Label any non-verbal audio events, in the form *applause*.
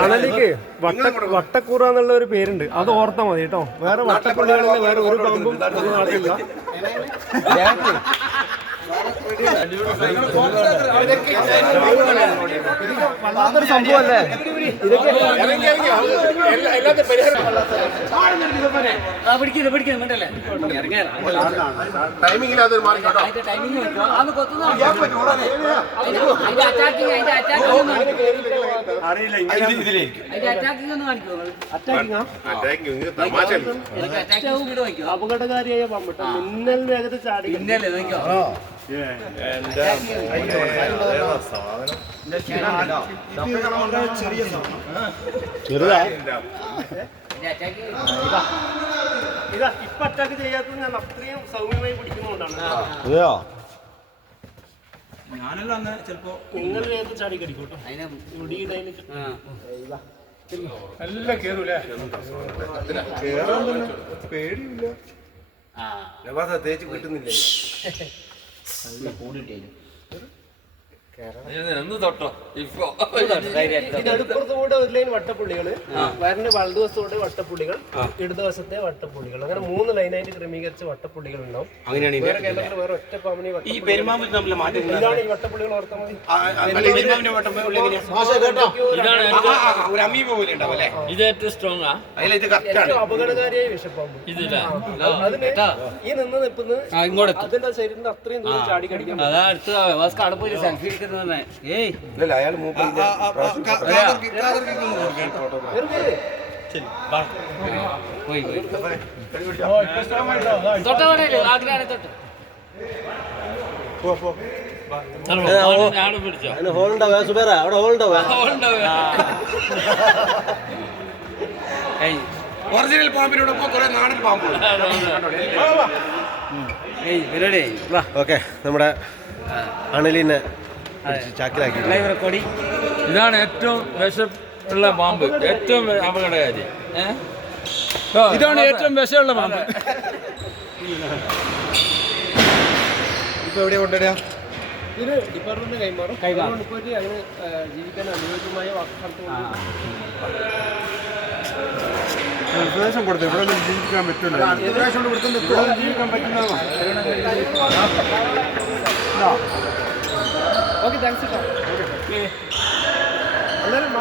അണലിക്ക് വട്ടക്കൂറ എന്നുള്ള ഒരു പേരുണ്ട്. അത് ഓർത്താ മതി കേട്ടോ. വേറെ വട്ടപ്പുള്ളികളിൽ വേറെ ഒരു പാമ്പും വല്ലാത്തൊരു സംഭവല്ലേ ഇതൊക്കെ മിണ്ടല്ലേ ടൈമിംഗ് ഇല്ലാതെ മാറി കേട്ടോ അതിന്റെ ടൈമിംഗ് അത് കൊത്തുന്ന അറ്റാക്കിംഗ് അറ്റാക്കിംഗ് ഒന്ന് നോക്കിയോ അപകടകാരിയായ പാമ്പ് മിന്നൽ വേഗത്തിൽ ചാടി മിന്നല്ലേ നോക്കിയോ അറ്റാക്കിങ് ഇതാ ഇപ്പൊ അറ്റാക്ക് ചെയ്യാത്തത് ഞാൻ അത്രയും സൗമ്യമായി പിടിക്കുന്നതുകൊണ്ടാണ് ഞാനെല്ലാം അന്ന് ചിലപ്പോ നിങ്ങൾ ചാടി കടിക്കോട്ടോ അതിനെ മുടിയുടെ അതിന് ആ *laughs* ആ തേച്ച് കിട്ടുന്നില്ല എന്ന് തൊട്ടോ ഇപ്പൊ ഇതിനടുപ്പുറത്ത് കൂടെ ഒരു ലൈൻ വട്ടപ്പുള്ളികൾ വരന്റെ വലതുവശത്തോടെ വട്ടപ്പുള്ളികൾ ഇടതുവശത്തെ വട്ടപ്പുള്ളികൾ അങ്ങനെ മൂന്ന് ലൈനായിട്ട് ക്രമീകരിച്ച വട്ടപ്പുള്ളികൾ ഉണ്ടാവും അങ്ങനെയാണ് വേറെ കേരളത്തിൽ വേറെ ഒറ്റ പാമ്പിനെ ഇതാണ് ഈ വട്ടപ്പുള്ളികൾ ഓർത്താൽ മതി ഇത് ഏറ്റവും സ്ട്രോങ് ആ അപകടകാരിയായ വിഷപ്പാമ്പ് ഇതില്ല അതിന് ഈ നിന്ന് നിൽക്കുന്ന ഇങ്ങോട്ട് അതിന്റെ ശരീരത്തിന്റെ അത്രയും ദൂരം ചാടി കടിക്കാം അതാ അടുത്ത സെൽഫി ഇല്ല. അയാൾ ഒറിജിനൽ പാമ്പിനോടൊപ്പം കുറെ നാടൻ പാമ്പ് ഓക്കെ നമ്മുടെ അണലിനെ ചാക്കിലാക്കി. ലൈവ് റെക്കോർഡിംഗ് ഇതാണ് ഏറ്റവും വിഷമുള്ള പാമ്പ്. ഏറ്റവും അപകടകാരി ഇതാണ് ഏറ്റവും വിഷമുള്ള പാമ്പ്. ഇപ്പൊ എവിടെയാ കൊണ്ടുവരാ ഇത് ഡിപ്പാർട്ട്മെന്റ് കൈമാറും. കൈമാറും. പോയിട്ട് അതിന് ഏഹ്, ജീവിക്കാൻ അനുയോജ്യമായ നിർദ്ദേശം കൊടുത്തു. ഇവിടെ ഒന്നും ജീവിക്കാൻ പറ്റില്ല. നിർദ്ദേശം കൊടുക്കുന്നത് ഇവിടെ ജീവിക്കാൻ പറ്റുന്നതാണ് ഓക്കെ താങ്ക്സ് കേട്ടോ എല്ലാവരും